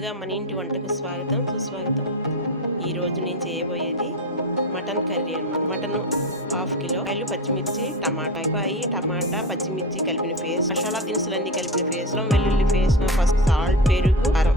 ముందుగా మన ఇంటి వంటకు స్వాగతం సుస్వాగతం. ఈరోజు నేను చేయబోయేది మటన్ కర్రీ అన్నమాట. మటన్ 1/2 కిలో, ఆయిల్, పచ్చిమిర్చి, టమాటా పచ్చిమిర్చి కలిపిన పేస్ట్, మసాలా దినుసులన్నీ కలిపిన పేస్ట్, వెల్లుల్లి పేస్ట్, పసుపు, సాల్ట్, పెరుగు, కారం.